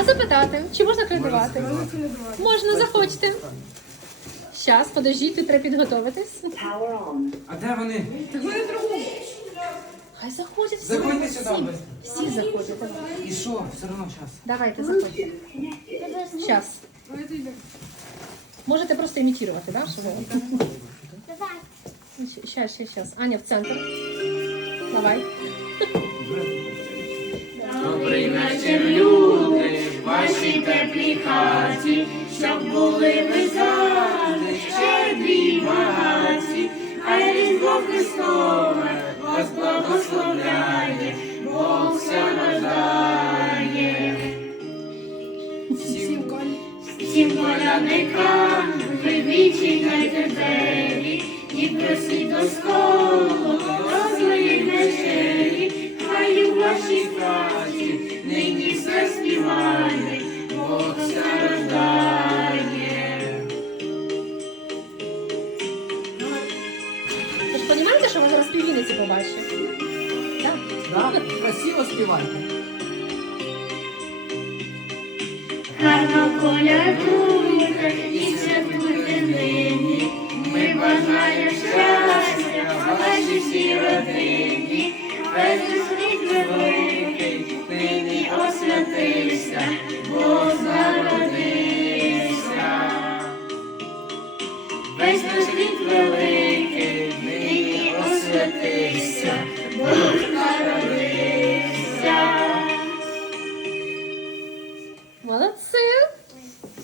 А запитати, чи можна колядувати? Можна, заходьте. Щас, подождіть, тут треба підготуватись. А де вони? Хай заходять всі. Заходьте сюди. Всі, заходять. І що? Все одно час. Давайте, заходьте. Щас. Можете просто імітувати, да? Що ви? Щас, щас, щас. Аня в центр. Давай. Добрий вечір, в теплій хаті, щоб були ви завжди щедрі багаті, хай Різдво Христове вас благословляє, Бог вся рождає. Всім, колядникам ви відчиняйте двері, і просіть до столу, розлої вечері, хай у вашій хаті нині все співає, Бог вся рождає. Ви ж розумієте, що ви зараз піввінниці побачите? Так? Да? Красиво співайте. Гарно колядуйте і святкуйте нині. Ми бажаємо щастя, вашій всій родині. Весь наш світ великий, нині освятився,